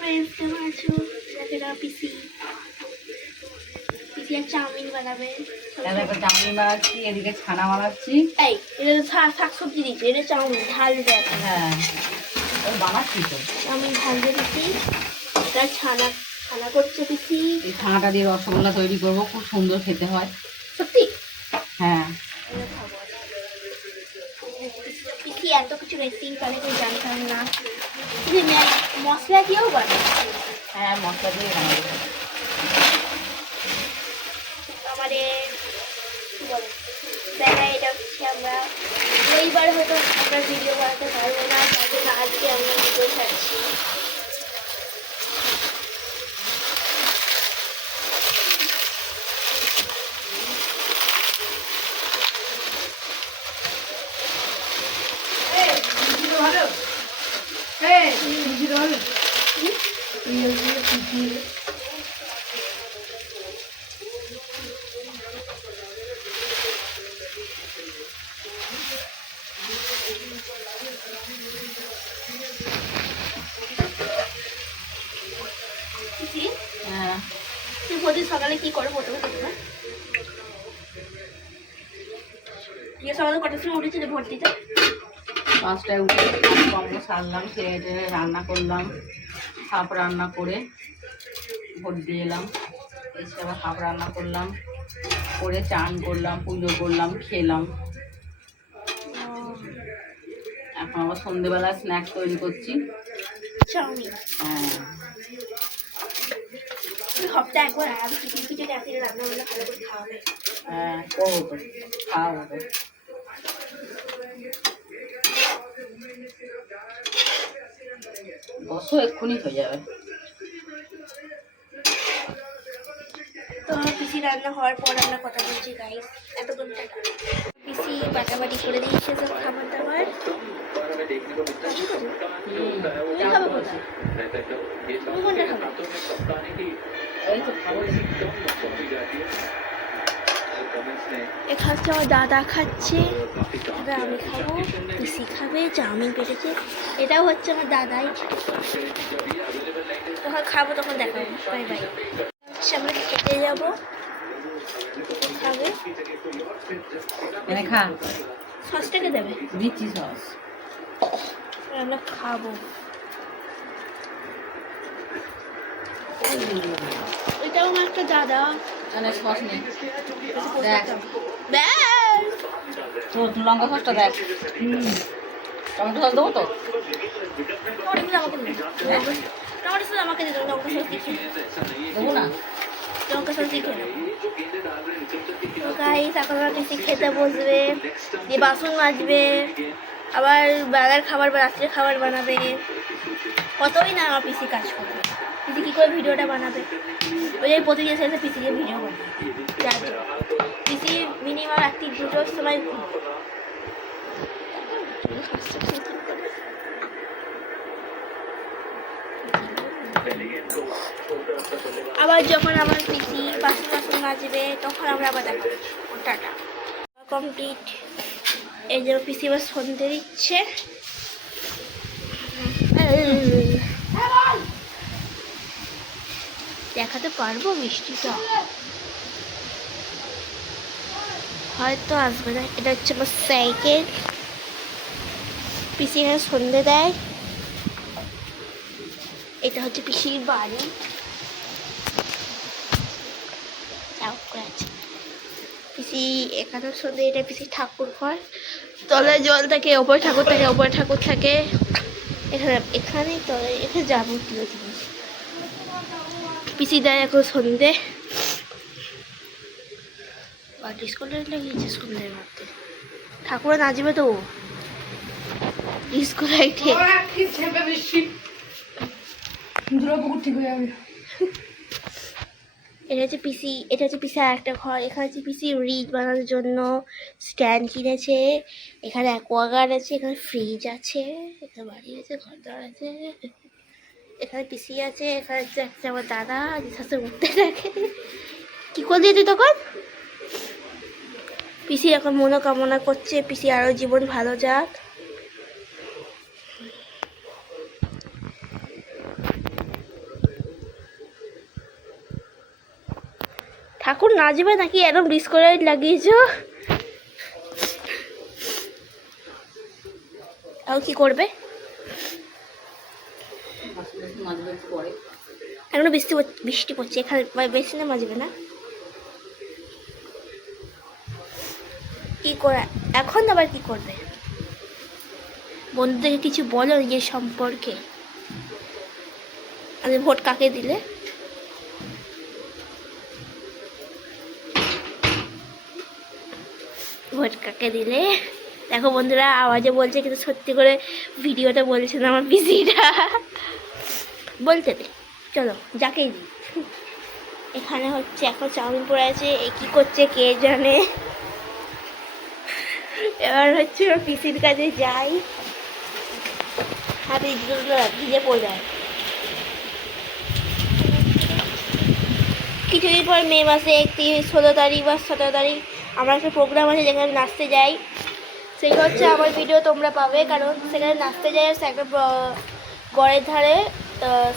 Friends, কেমন আছো? এটা পিসি পিসি আর চাউমিন বানাবে। দেখো চাউমিন বানাচ্ছি, এদিকে ছানা বানাচ্ছি। এই এটা তো শাক সবজি দিচ্ছে, এটা চাউমিন ঢালবে এখন। হ্যাঁ বানাচ্ছি তো, চাউমিন ঢালবে পিসি। এটা ছানা ছানা করছে পিসি। এই ছানাটা দিয়ে রসগোল্লা তৈরি করবো, খুব সুন্দর খেতে হয়। সত্যি? হ্যাঁ পিসি এত কিছু রেসিপি তাহলে কেউ জানতাম না। মশলা দিয়েও বানায়? হ্যাঁ মশলা দিয়ে বানাবো। আমাদের দেখা এটা হচ্ছে আমরা এইবার হয়তো আমরা ভিডিও বানাতে পারবো না, তার জন্য আজকে আমরা ভিডিও ছাড়ছি। হ্যাঁ তুই প্রতিদিন সকালে কি করো প্রথমে? সকালে কটার সময় উঠেছিল ভোট দিতে? 5টায় উঠে কম্ব সারলাম, খেয়ে রান্না করলাম, সাপ রান্না করে ভোট দিয়ে এলাম। এসে আবার সাপ রান্না করলাম, করে চান করলাম, পুজো করলাম, খেলাম। এখন আবার সন্ধ্যেবেলা স্ন্যাক্স তৈরি করছি। চাউমিন হ্যাঁ সপ্তাহে একবার আর পিঠে রাত্রে রান্না করলে ভালো করে খাওয়াবে। হ্যাঁ করবো তো, খাওয়াবো তো। বসো এক্ষুনি হয়ে যাবে। তো পিসি রান্না হওয়ার পর আমরা কথা বলছি গাইস। এতক্ষণ পিসি বাটাবাটি করে দিয়েছে সব খাবার দাবার। খাবে কোথায়? তুমি কোনটা খাবে? এই তো খাবো। এখানে হচ্ছে আমার দাদা খাচ্ছে, এবার আমি খাবো, পিসি খাবে, চাউমিন পেটেছে। এটাও হচ্ছে আমার দাদাই। যখন খাবো তখন দেখাবো। Bye bye. আমরা খেতে যাবো, খাবে। এনে খা, সসটাকে দেবে? দিচ্ছি সস। আমরা খাবো। এটাও আমার একটা দাদা। এনে সস নেই, দেখ ব্যাস তোর লঙ্কা সসটা দেখ। টমেটো সস দেবো তো? টমেটো সস আমাকে দিল, লঙ্কা সস দিচ্ছে দেবো না? লঙ্কা সস দিয়ে খেলাম। গাইস এখন আমার পিসি খেতে বসবে, দিয়ে বাসন মাজবে, আবার বেলার খাবার বা রাত্রে খাবার বানাবে। কতই না আমার পিসি কাজ করবে। পিসি কী করে ভিডিওটা বানাবে? ওই যে প্রতিদিন এসে পিসিকে ভিডিও বানাবে, যার জন্য পিসি মিনিমাম রাত্রি 2টোর সময় ঘুমাবে। আবার যখন আমার পিসি বাসন মাজবে তখন আমরা আবার দেখাবো। Tata complete. এই যে পিসি আবার সন্ধে দিচ্ছে। দেখাতে পারবো মিষ্টিটা? হয়তো আসবে না। এটা হচ্ছে আমার সাইকেল। পিসি এখানে সন্ধে দেয়। এটা হচ্ছে পিসির বাড়ি। পিসি এখানে সন্ধে, এটা পিসির ঠাকুর ঘর। তলায় জল থাকে, ওপরে ঠাকুর থাকে, ওপরে ঠাকুর থাকে। এখানেই তলায়, এখানে যাবতীয় জিনিস। পিসি দেয় এখন সন্ধে। ডিস্কো লাইট লাগিয়েছে সন্ধ্যের মধ্যে। ঠাকুরে নাচবে তো ডিস্কো লাইটে। এটা হচ্ছে পিসি আর একটা ঘর। এখানে হচ্ছে পিসি রিল বানানোর জন্য স্ট্যান্ড কিনেছে। এখানে অ্যাকোয়াগার্ড আছে, এখানে ফ্রিজ আছে, এখানে বাড়ি আছে, ঘর দর আছে। এখানে পিসি আছে, এখানে হচ্ছে আমার দাদা যে সাথে উঠতে থাকে। কি করে দিয়ে তুই তখন? পিসি এখন মনোকামনা করছে পিসি আরও জীবন ভালো যাক। ঠাকুর নাচবে নাকি এরকম ডিসকো লাইট লাগিয়েছ? আর কি করবে? মাজবে একটু পরে। এখনো বৃষ্টি পড়ছে, এখানে বেশি না মাজবে না? কি করে এখন আবার কি করবে? বন্ধুদেরকে কিছু বলো নিজের সম্পর্কে। আমি ভোট কাকে দিলে? ভোট কাকে দিলে? দেখো বন্ধুরা আওয়াজে বলছে, কিন্তু সত্যি করে ভিডিওটা বলছে না আমার পিসিটা। বলতে দে, চলো যাকেই দিই। এখানে হচ্ছে এখন চাউমিন পড়ে আছে, এ কী করছে কে জানে। এবার হচ্ছে পিসির কাছে যাই। হাতে ভিজে পড়ে যায়। কিছুদিন পর মে মাসে 16 তারিখ বা 17 তারিখ আমার একটা প্রোগ্রাম আছে, যেখানে নাচতে যাই। সেটা হচ্ছে আমার ভিডিও তোমরা পাবে, কারণ সেখানে নাচতে যাই। একটা গড়ের ধারে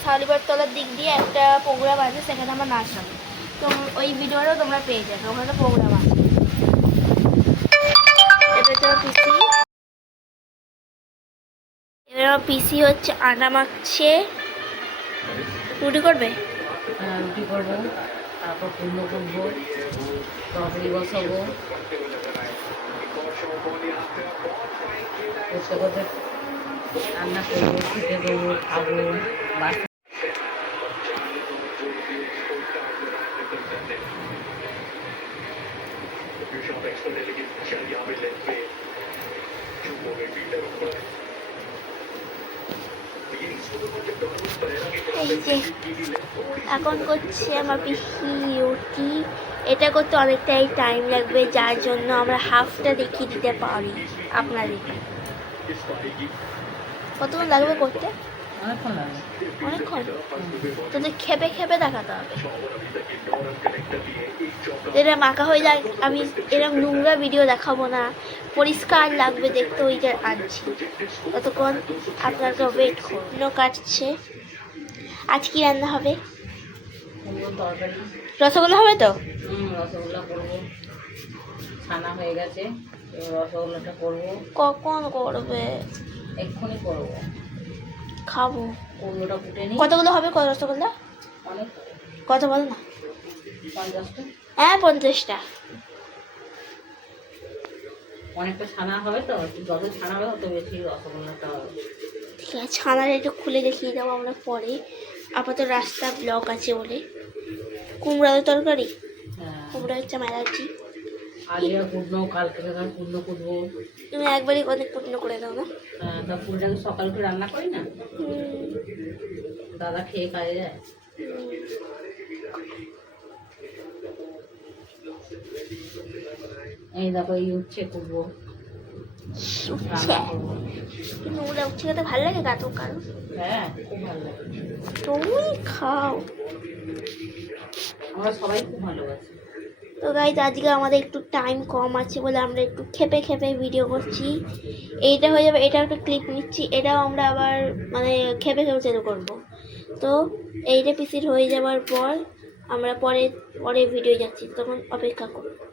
শালিবার তলার দিক দিয়ে একটা প্রোগ্রাম আছে, সেখানে আমার নাচ হবে। তো ওই ভিডিওটাও তোমরা পেয়ে যাবে, ওখানে প্রোগ্রাম আছে। এটা হচ্ছে আমার পিসি। এবার আমার পিসি হচ্ছে আটা মাখছে। রুটি করবে? রুটি করবো, তারপর কুমড়ো করবো, তরকারি বসাবো, করতে করতে রান্না করবো, খেতে দেবো, খাবো। এই যে এখন করছে আমার পিসি রুটি। এটা করতে অনেকটাই টাইম লাগবে, যার জন্য আমরা হাফটা দেখিয়ে দিতে পারি আপনাদেরকে। কতক্ষণ লাগবে করতে? অনেকক্ষণ লাগে। অনেকক্ষণ? তোদের খেপে খেপে দেখাতে হবে। এটা মাখা হয়ে যাক, আমি এরকম নোংরা ভিডিও দেখাবো না, পরিষ্কার লাগবে দেখতে, ওইটা আনছি। ততক্ষণ আপনাকে ওয়েট করুন। কাটছে। আজ কি রান্না হবে? তরকারি। রসগোল্লা হবে তো? রসগোল্লা করবো, ছানা হয়ে গেছে, রসগোল্লাটা করবো। কখন করবে? এক্ষুনি করবো, খাবো। কুমড়োটা ফুটে নি। কতগুলো হবে কত রসগোল্লা? অনেক। কত বল না? 50টা। হ্যাঁ 50টা। অনেকটা ছানা হবে তো, যত ছানা হবে তত বেশি রসগোল্লাটা হবে। ঠিক আছে, ছানাটা একটু খুলে দেখিয়ে দেবো আমরা পরে। আপাতত রাস্তা ব্লক আছে বলে। কুমড়ার তরকারি? হ্যাঁ, কুমড়া হচ্ছে আমার অ্যালার্জি। আলিয়া কুটনো, কালকে কুটনো কুটবো। তুমি একবারই অনেক পূর্ণ করে দাও না? হ্যাঁ, তা ফুলটাকে সকাল করে রান্না করি না, দাদা খেয়ে কাজে যায়। এই দেখো এই উচ্ছে কুটবো, রান্না করবো। কিন্তু ওরা উচ্ছে খেতে ভালো লাগে গাতো কারো? হ্যাঁ, খুব ভালো লাগে। তুমি খাও। আমরা সবাই খুব ভালোবাসি। তো গাইজ আজকে আমাদের একটু টাইম কম আছে বলে আমরা একটু খেপে খেপে ভিডিও করছি। এইটা হয়ে যাবে, এটা একটা ক্লিপ নিচ্ছি, এটাও আমরা আবার মানে খেপে খেপে চালু করবো। তো এইটা পিসির হয়ে যাওয়ার পর আমরা পরে ভিডিও যাচ্ছি, তখন অপেক্ষা করবো।